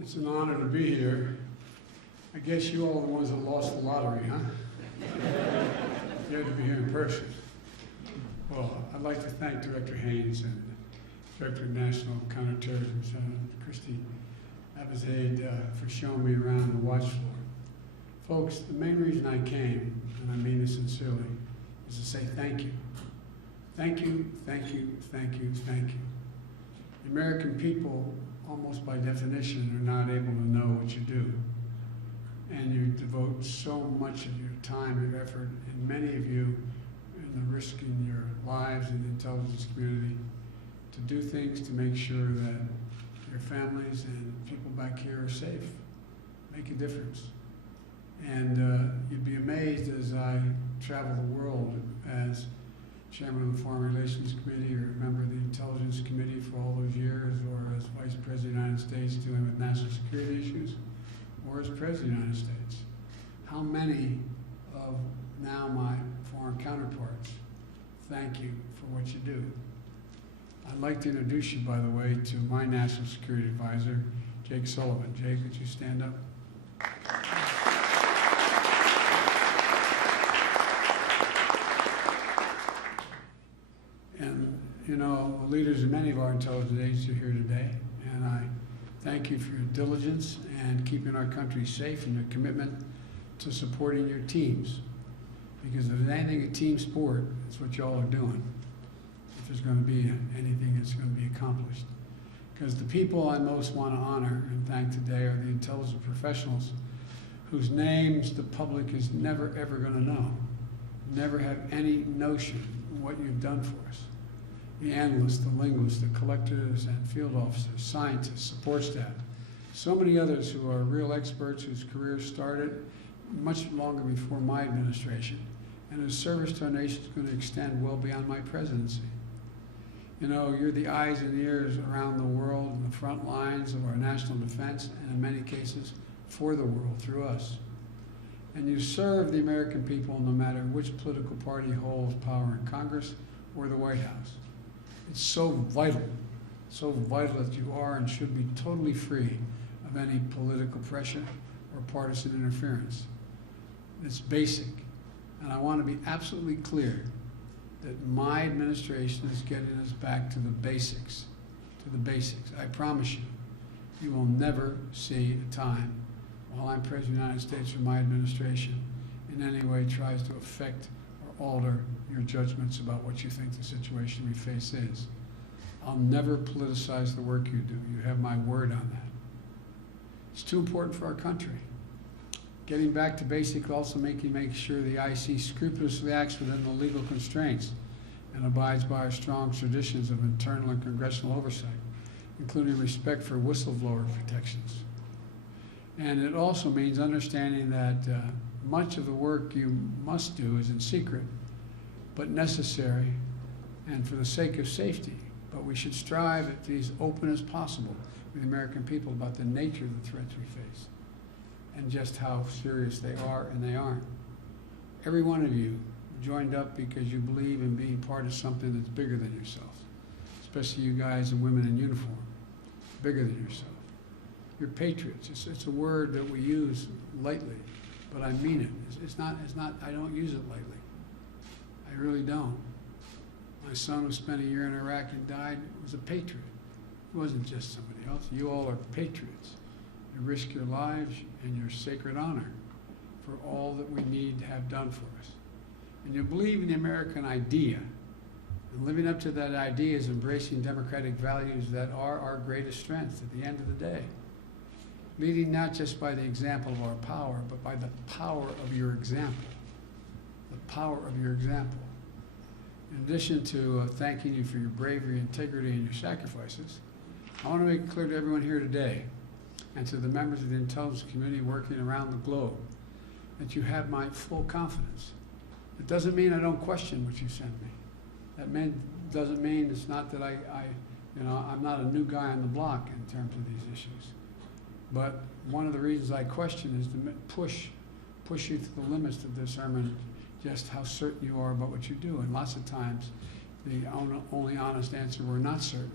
It's an honor to be here. I guess you all are the ones that lost the lottery, huh? You had to be here in person. Well, I'd like to thank Director Haynes and Director of National Counterterrorism, Christy Abizaid, for showing me around the watch floor. Folks, the main reason I came, and I mean this sincerely, is to say thank you. Thank you, thank you, thank you, thank you. The American people, almost by definition, are not able to know what you do. And you devote so much of your time and effort, and many of you, in the risking your lives in the intelligence community, to do things to make sure that your families and people back here are safe, make a difference. And you'd be amazed as I travel the world as Chairman of the Foreign Relations Committee, or a member of the Intelligence Committee for all those years, or as Vice President of the United States dealing with national security issues, or as President of the United States. How many of now my foreign counterparts thank you for what you do. I'd like to introduce you, by the way, to my National Security Advisor, Jake Sullivan. Jake, would you stand up? And, you know, the leaders of many of our intelligence agencies are here today, and I thank you for your diligence and keeping our country safe and your commitment to supporting your teams. Because if there's anything a team sport, it's what y'all are doing. If there's going to be anything that's going to be accomplished. Because the people I most want to honor and thank today are the intelligence professionals whose names the public is never ever going to know, never have any notion what you've done for us. The analysts, the linguists, the collectors and field officers, scientists, support staff, so many others who are real experts whose careers started much longer before my administration, and whose service to our nation is going to extend well beyond my presidency. You know, you're the eyes and ears around the world and the front lines of our national defense, and in many cases, for the world through us. And you serve the American people no matter which political party holds power in Congress or the White House. It's so vital that you are and should be totally free of any political pressure or partisan interference. It's basic. And I want to be absolutely clear that my administration is getting us back to the basics, I promise you, you will never see a time while I'm President of the United States or my administration in any way tries to affect or alter your judgments about what you think the situation we face is. I'll never politicize the work you do. You have my word on that. It's too important for our country. Getting back to basic also make sure the IC scrupulously acts within the legal constraints and abides by our strong traditions of internal and congressional oversight, including respect for whistleblower protections. And it also means understanding that much of the work you must do is in secret, but necessary and for the sake of safety. But we should strive to be as open as possible with the American people about the nature of the threats we face and just how serious they are and they aren't. Every one of you joined up because you believe in being part of something that's bigger than yourself, especially you guys and women in uniform, bigger than yourself. You're patriots. It's a word that we use lightly, but I mean it. It's not, I don't use it lightly. I really don't. My son who spent a year in Iraq and died was a patriot. He wasn't just somebody else. You all are patriots. You risk your lives and your sacred honor for all that we need to have done for us. And you believe in the American idea. And living up to that idea is embracing democratic values that are our greatest strength at the end of the day. Leading not just by the example of our power, but by the power of your example. The power of your example. In addition to thanking you for your bravery, integrity, and your sacrifices, I want to make it clear to everyone here today, and to the members of the intelligence community working around the globe, that you have my full confidence. It doesn't mean I don't question what you send me. That doesn't mean it's not that I'm not a new guy on the block in terms of these issues. But one of the reasons I question is to push you to the limits to determine just how certain you are about what you do. And lots of times, the only honest answer, we're not certain.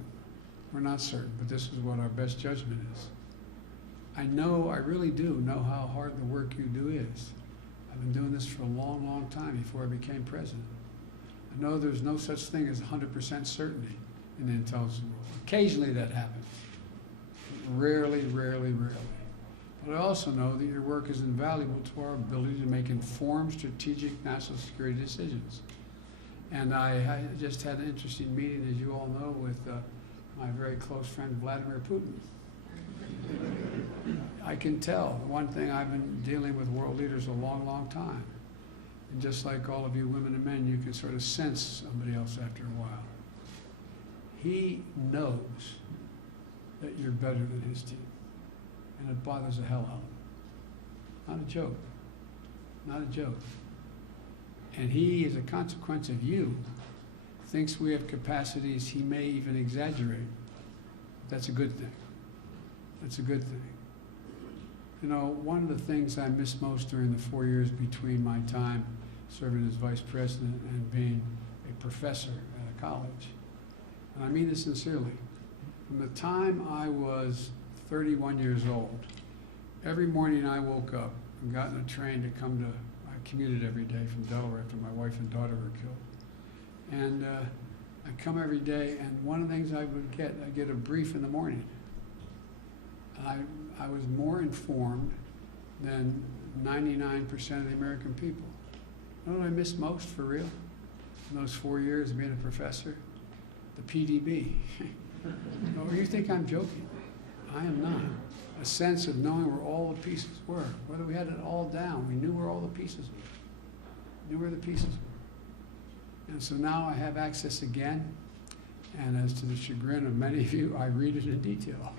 We're not certain, but this is what our best judgment is. I know, I really do know how hard the work you do is. I've been doing this for a long, long time before I became president. I know there's no such thing as 100% certainty in the intelligence world. Occasionally that happens. Rarely, rarely, rarely. But I also know that your work is invaluable to our ability to make informed, strategic national security decisions. And I just had an interesting meeting, as you all know, with my very close friend Vladimir Putin. I can tell. One thing, I've been dealing with world leaders a long, long time. And just like all of you women and men, you can sort of sense somebody else after a while. He knows that you're better than his team. And it bothers the hell out of him. Not a joke. Not a joke. And he, as a consequence of you, thinks we have capacities he may even exaggerate. That's a good thing. That's a good thing. You know, one of the things I miss most during the 4 years between my time serving as vice president and being a professor at a college, and I mean this sincerely, from the time I was 31 years old, every morning I woke up and got in a train to come to, I commuted every day from Delaware after my wife and daughter were killed. And I'd come every day, and one of the things I'd get a brief in the morning. And I was more informed than 99% of the American people. You know what I miss most, for real, in those 4 years of being a professor? The PDB. Oh, you think I'm joking? I am not. A sense of knowing where all the pieces were, whether we had it all down. We knew where all the pieces were. Knew where the pieces were. And so now I have access again, and as to the chagrin of many of you, I read it in detail.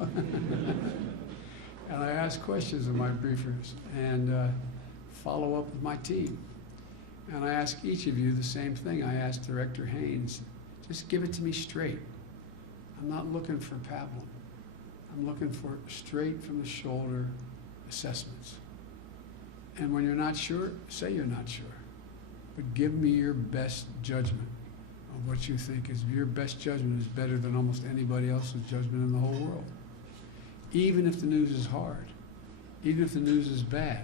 And I ask questions of my briefers and follow up with my team. And I ask each of you the same thing. I asked Director Haynes, just give it to me straight. I'm not looking for pablum. I'm looking for straight from the shoulder assessments. And when you're not sure, say you're not sure. But give me your best judgment of what you think is. Your best judgment is better than almost anybody else's judgment in the whole world. Even if the news is hard, even if the news is bad.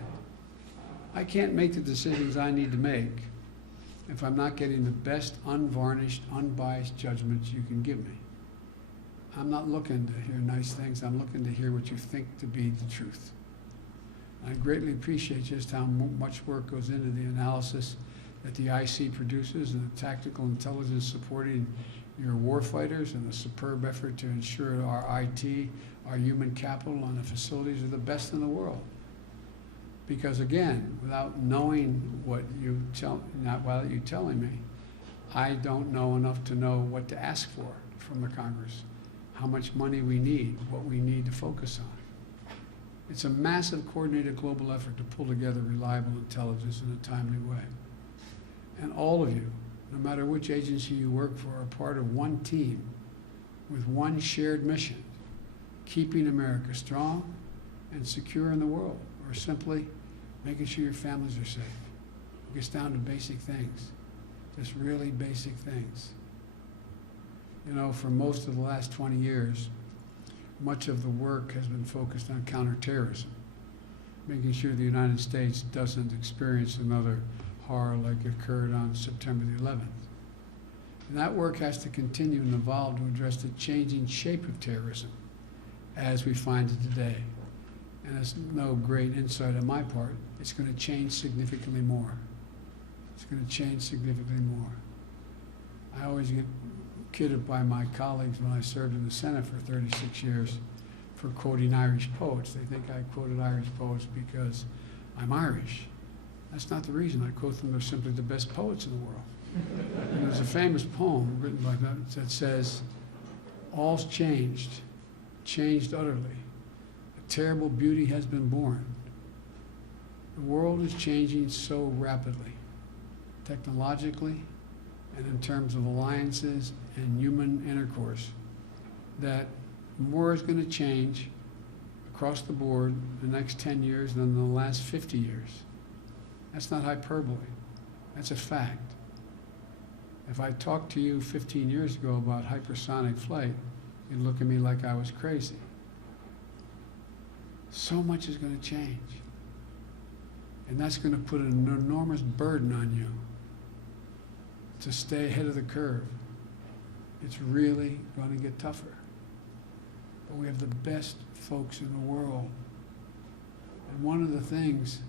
I can't make the decisions I need to make if I'm not getting the best unvarnished, unbiased judgments you can give me. I'm not looking to hear nice things. I'm looking to hear what you think to be the truth. I greatly appreciate just how much work goes into the analysis that the IC produces and the tactical intelligence supporting your warfighters and the superb effort to ensure our IT, our human capital, and the facilities are the best in the world. Because again, without knowing what you tell, not without you telling me, I don't know enough to know what to ask for from the Congress, how much money we need, what we need to focus on. It's a massive coordinated global effort to pull together reliable intelligence in a timely way. And all of you, no matter which agency you work for, are part of one team with one shared mission, keeping America strong and secure in the world, or simply making sure your families are safe. It gets down to basic things, just really basic things. You know, for most of the last 20 years, much of the work has been focused on counterterrorism, making sure the United States doesn't experience another horror like occurred on September the 11th. And that work has to continue and evolve to address the changing shape of terrorism as we find it today. And it's no great insight on my part, it's going to change significantly more. It's going to change significantly more. I always get kidded by my colleagues when I served in the Senate for 36 years for quoting Irish poets. They think I quoted Irish poets because I'm Irish. That's not the reason I quote them. They're simply the best poets in the world. And there's a famous poem written by them that says, all's changed, changed utterly. A terrible beauty has been born. The world is changing so rapidly, technologically, and in terms of alliances and human intercourse, that more is going to change across the board in the next 10 years than the last 50 years. That's not hyperbole. That's a fact. If I talked to you 15 years ago about hypersonic flight, you'd look at me like I was crazy. so much is going to change. And that's going to put an enormous burden on you to stay ahead of the curve. It's really going to get tougher. But we have the best folks in the world. And one of the things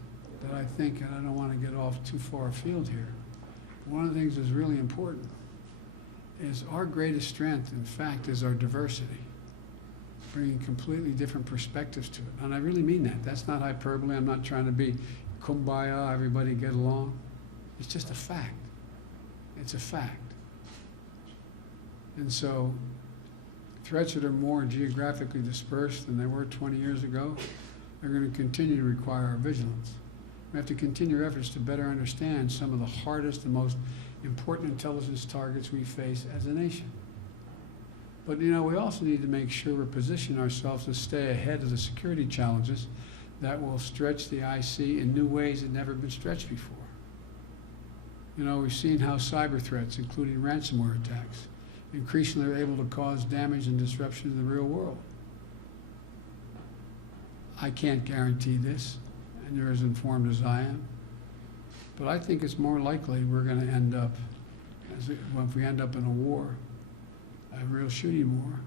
that I think, and I don't want to get off too far afield here, one of the things that's really important is our greatest strength, in fact, is our diversity, bringing completely different perspectives to it. And I really mean that. That's not hyperbole. I'm not trying to be kumbaya, everybody get along. It's just a fact. It's a fact. And so threats that are more geographically dispersed than they were 20 years ago are going to continue to require our vigilance. We have to continue our efforts to better understand some of the hardest and most important intelligence targets we face as a nation. But we also need to make sure we're positioning ourselves to stay ahead of the security challenges that will stretch the IC in new ways that never been stretched before. We've seen how cyber threats, including ransomware attacks, increasingly are able to cause damage and disruption in the real world. I can't guarantee this, and you're as informed as I am, but I think it's more likely we're going to end up, if we end up in a war, a real shooting war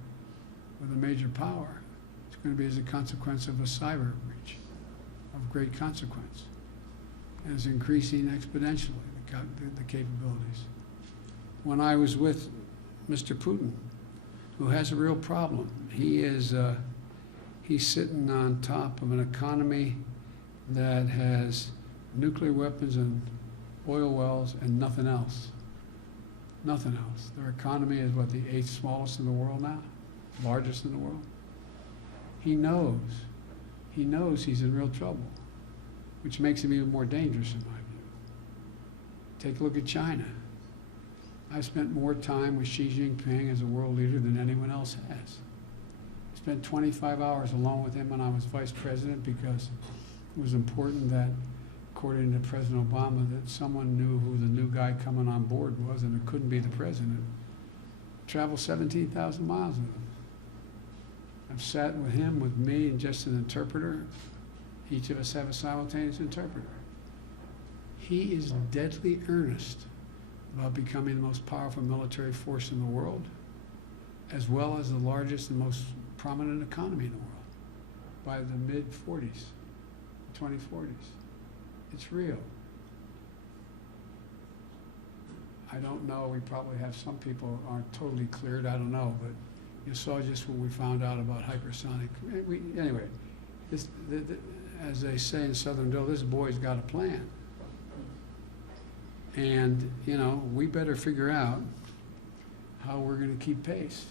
with a major power, it's going to be as a consequence of a cyber breach of great consequence. And it's increasing exponentially, the capabilities. When I was with Mr. Putin, who has a real problem, he's sitting on top of an economy that has nuclear weapons and oil wells and nothing else. Nothing else. Their economy is what, the 8th smallest in the world now? Largest in the world? He knows he's in real trouble, which makes him even more dangerous in my view. Take a look at China. I spent more time with Xi Jinping as a world leader than anyone else has. I spent 25 hours alone with him when I was vice president because it was important that, according to President Obama, that someone knew who the new guy coming on board was, and it couldn't be the president. Traveled 17,000 miles with him. I've sat with him, with me, and just an interpreter. Each of us have a simultaneous interpreter. He is deadly earnest about becoming the most powerful military force in the world, as well as the largest and most prominent economy in the world by the mid-40s, 2040s. It's real. I don't know, we probably have some people who aren't totally cleared, I don't know, but you saw just what we found out about hypersonic. Anyway, as they say in Southern Bill, this boy's got a plan. And, we better figure out how we're going to keep pace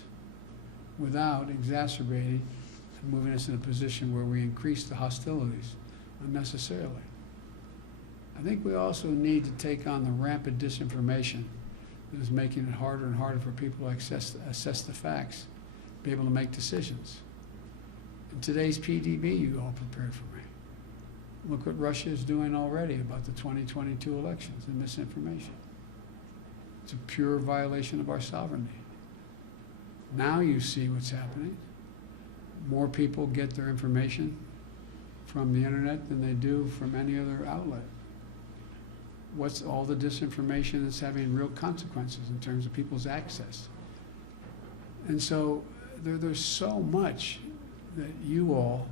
without exacerbating and moving us in a position where we increase the hostilities unnecessarily. I think we also need to take on the rampant disinformation that is making it harder and harder for people to assess the facts, be able to make decisions. In today's PDB, you all prepared for me. Look what Russia is doing already about the 2022 elections and misinformation. It's a pure violation of our sovereignty. Now you see what's happening. More people get their information from the internet than they do from any other outlet. What's all the disinformation that's having real consequences in terms of people's access? And so there's so much that you all,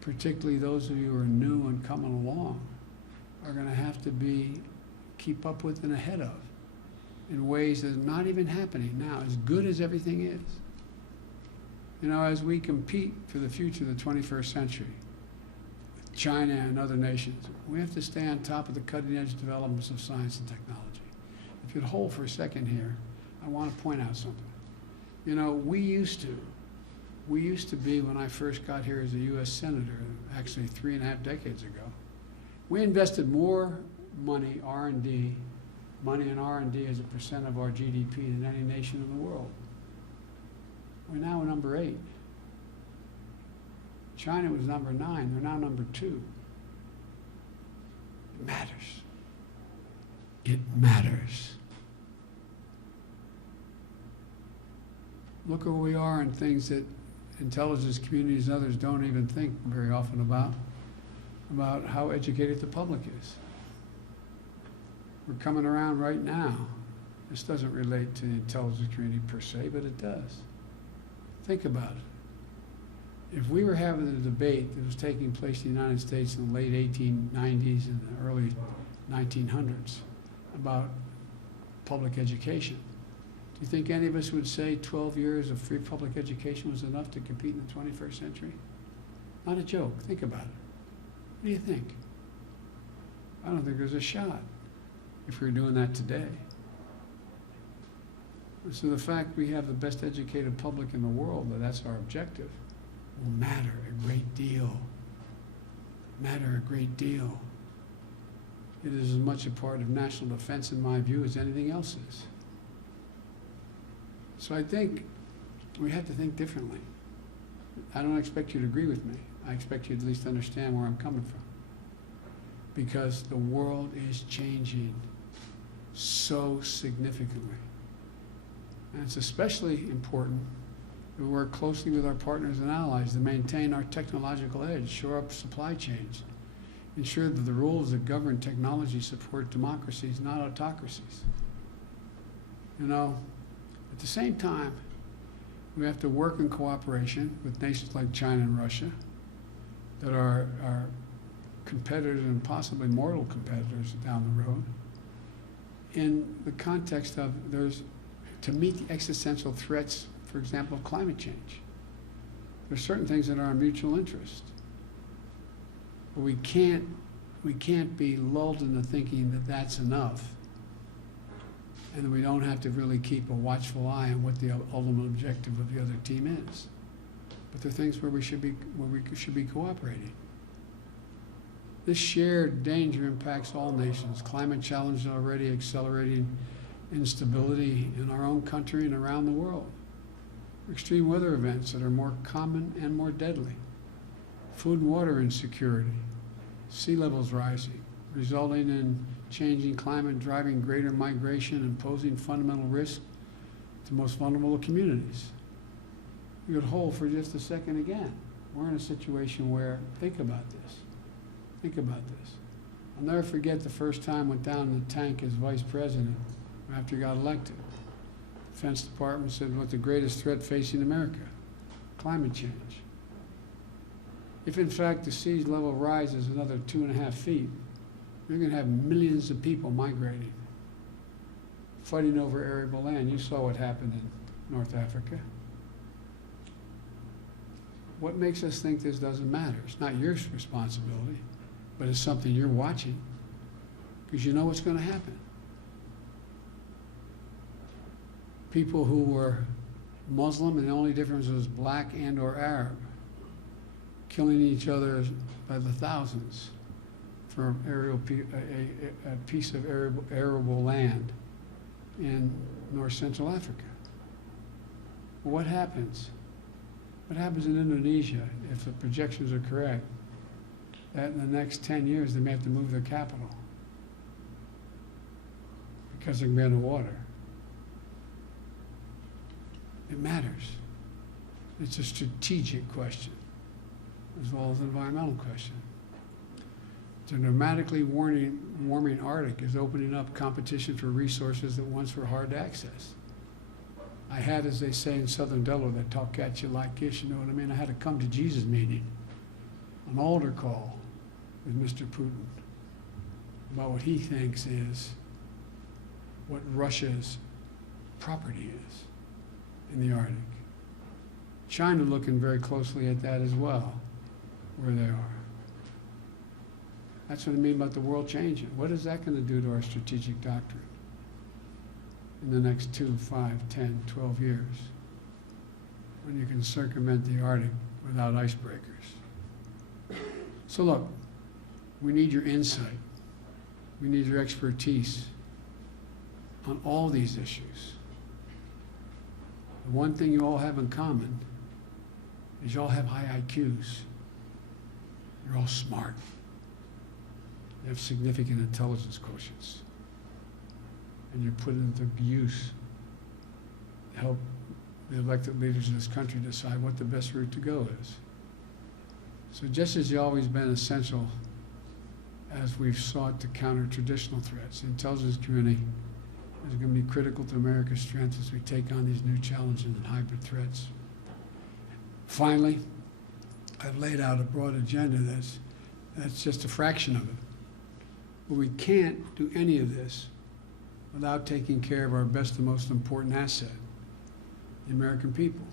particularly those of you who are new and coming along, are going to have to keep up with and ahead of in ways that are not even happening now, as good as everything is. As we compete for the future of the 21st century, with China and other nations, we have to stay on top of the cutting edge developments of science and technology. If you'd hold for a second here, I want to point out something. We used to be, when I first got here as a U.S. Senator, actually 3.5 decades ago, we invested more money, money in R&D as a percent of our GDP than any nation in the world. We're now number 8. China was number 9, they're now number 2. It matters. It matters. Look where we are in things that intelligence communities and others don't even think very often about how educated the public is. We're coming around right now. This doesn't relate to the intelligence community per se, but it does. Think about it. If we were having a debate that was taking place in the United States in the late 1890s and the early 1900s about public education, do you think any of us would say 12 years of free public education was enough to compete in the 21st century? Not a joke. Think about it. What do you think? I don't think there's a shot if we were doing that today. So the fact we have the best educated public in the world, that's our objective, will matter a great deal. Matter a great deal. It is as much a part of national defense, in my view, as anything else is. So I think we have to think differently. I don't expect you to agree with me. I expect you to at least understand where I'm coming from. Because the world is changing so significantly. And it's especially important that we work closely with our partners and allies to maintain our technological edge, shore up supply chains, ensure that the rules that govern technology support democracies, not autocracies. You know, at the same time, we have to work in cooperation with nations like China and Russia that are competitors and possibly mortal competitors down the road, in the context of to meet the existential threats, for example, of climate change. There are certain things that are our mutual interest. But we can't be lulled into thinking that that's enough, and that we don't have to really keep a watchful eye on what the ultimate objective of the other team is. But there are things where we should be cooperating. This shared danger impacts all nations. Climate challenge is already accelerating instability in our own country and around the world. Extreme weather events that are more common and more deadly. Food and water insecurity. Sea levels rising, resulting in changing climate, driving greater migration and posing fundamental risk to most vulnerable communities. You could hold for just a second again. We're in a situation where, think about this. Think about this. I'll never forget the first time I went down in the tank as vice president after he got elected. The Defense Department said, what's the greatest threat facing America? Climate change. If in fact the sea level rises another 2.5 feet, you're going to have millions of people migrating, fighting over arable land. You saw what happened in North Africa. What makes us think this doesn't matter? It's not your responsibility, but it's something you're watching because you know what's going to happen. People who were Muslim and the only difference was black and or Arab, killing each other by the thousands for a piece of arable land in North Central Africa. Well, what happens? What happens in Indonesia if the projections are correct? That in the next 10 years they may have to move their capital because they're going to be underwater. It matters. It's a strategic question as well as an environmental question. The dramatically warming Arctic is opening up competition for resources that once were hard to access. I had, as they say in southern Delaware, that talk at you like this, you know what I mean? I had a come to Jesus meeting, an altar call with Mr. Putin about what he thinks is what Russia's property is in the Arctic. China looking very closely at that as well, where they are. That's what I mean about the world changing. What is that going to do to our strategic doctrine in the next 2, 5, 10, 12 years when you can circumvent the Arctic without icebreakers? So look, we need your insight. We need your expertise on all these issues. The one thing you all have in common is you all have high IQs. You're all smart. You have significant intelligence quotients. And you're put into use to help the elected leaders of this country decide what the best route to go is. So just as you've always been essential as we've sought to counter traditional threats, the intelligence community is going to be critical to America's strength as we take on these new challenges and hybrid threats. Finally, I've laid out a broad agenda that's just a fraction of it. But we can't do any of this without taking care of our best and most important asset, the American people.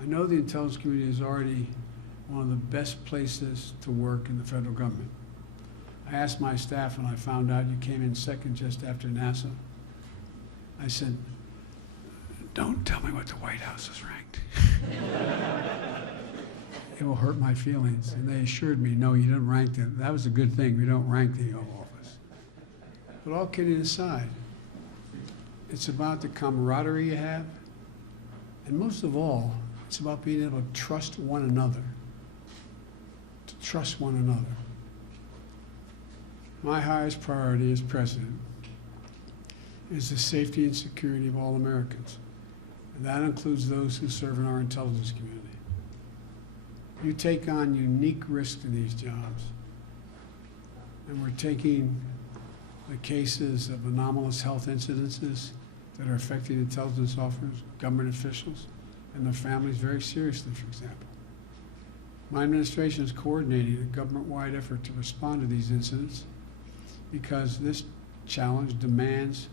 I know the intelligence community is already one of the best places to work in the federal government. I asked my staff when I found out you came in second just after NASA. I said, don't tell me what the White House is ranked. It will hurt my feelings. And they assured me, no, you didn't rank them. That was a good thing. We don't rank the Oval Office. But all kidding aside, it's about the camaraderie you have. And most of all, it's about being able to trust one another. To trust one another. My highest priority as president is the safety and security of all Americans. And that includes those who serve in our intelligence community. You take on unique risks in these jobs. And we're taking the cases of anomalous health incidences that are affecting intelligence officers, government officials, and their families very seriously, for example. My administration is coordinating a government-wide effort to respond to these incidents because this challenge demands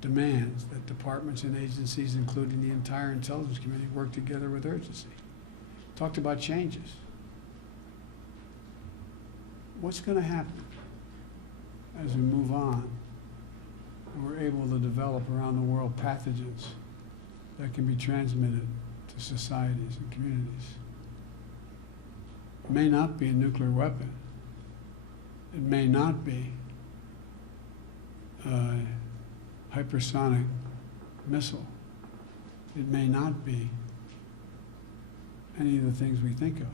that departments and agencies, including the entire intelligence community, work together with urgency. Talked about changes. What's going to happen as we move on and we're able to develop around the world pathogens that can be transmitted to societies and communities? It may not be a nuclear weapon. It may not be a hypersonic missile. It may not be any of the things we think of.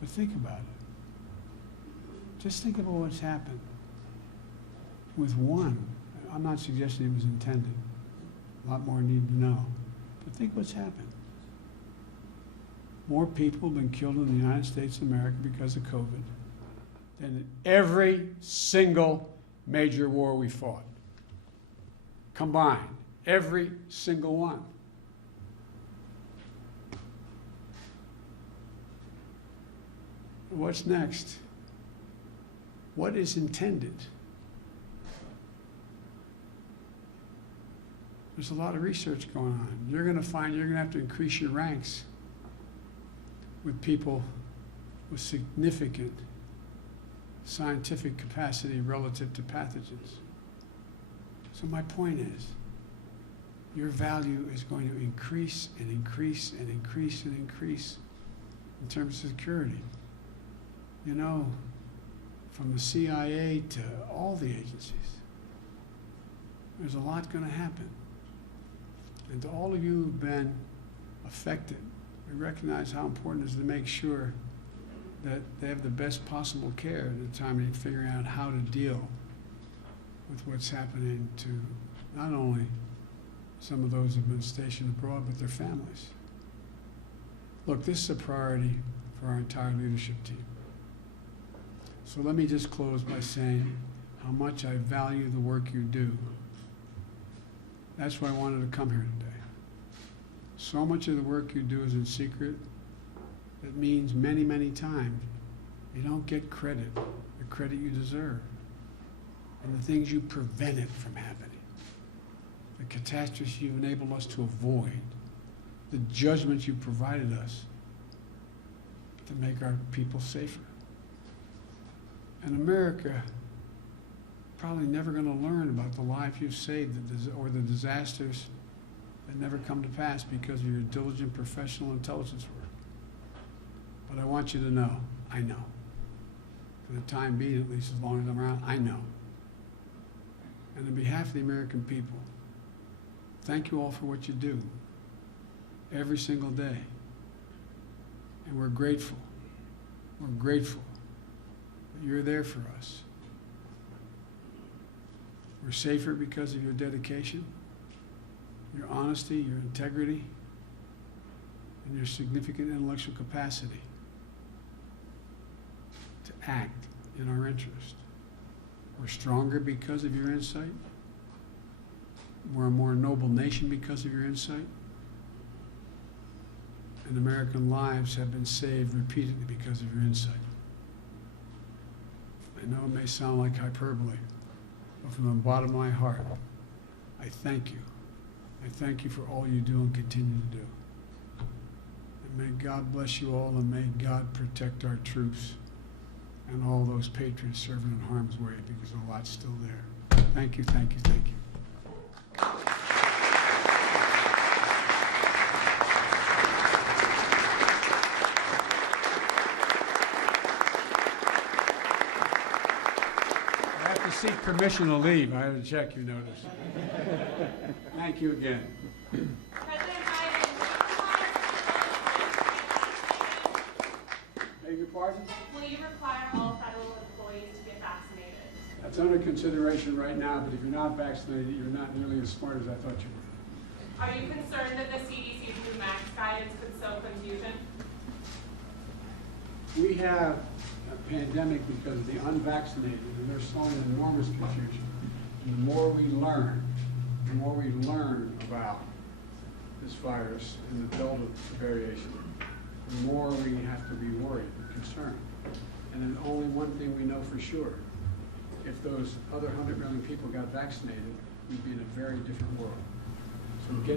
But think about it. Just think about what's happened with one. I'm not suggesting it was intended. A lot more need to know. But think what's happened. More people have been killed in the United States of America because of COVID than in every single major war we fought. Combined, every single one. What's next? What is intended? There's a lot of research going on. You're going to find you're going to have to increase your ranks with people with significant scientific capacity relative to pathogens. So my point is, your value is going to increase and increase and increase and increase in terms of security. You know, from the CIA to all the agencies, there's a lot going to happen. And to all of you who've been affected, we recognize how important it is to make sure that they have the best possible care at the time of figuring out how to deal with what's happening to not only some of those who have been stationed abroad, but their families. Look, this is a priority for our entire leadership team. So let me just close by saying how much I value the work you do. That's why I wanted to come here today. So much of the work you do is in secret. It means many, many times you don't get credit, the credit you deserve, and the things you prevented from happening, the catastrophes you've enabled us to avoid, the judgments you provided us to make our people safer. And America probably never going to learn about the lives you've saved or the disasters that never come to pass because of your diligent professional intelligence work. But I want you to know, I know. For the time being, at least as long as I'm around, I know. And on behalf of the American people, thank you all for what you do every single day. And we're grateful. We're grateful that you're there for us. We're safer because of your dedication, your honesty, your integrity, and your significant intellectual capacity to act in our interest. We're stronger because of your insight. We're a more noble nation because of your insight. And American lives have been saved repeatedly because of your insight. I know it may sound like hyperbole, but from the bottom of my heart, I thank you. I thank you for all you do and continue to do. And may God bless you all, and may God protect our troops and all those patriots serving in harm's way, because a lot's still there. Thank you, thank you, thank you. I have to seek permission to leave. I have to check your notice. Thank you again. President Biden, Beg your pardon? will you require all federal employees to get vaccinated? That's under consideration right now, but if you're not vaccinated, you're not nearly as smart as I thought you were. Are you concerned that the CDC's new max guidance could sow confusion? We have a pandemic because of the unvaccinated, and they're sowing enormous confusion. And the more we learn about this virus and the Delta variation, the more we have to be worried and concerned. And then only one thing we know for sure: if those other 100 million people got vaccinated, we'd be in a very different world. So get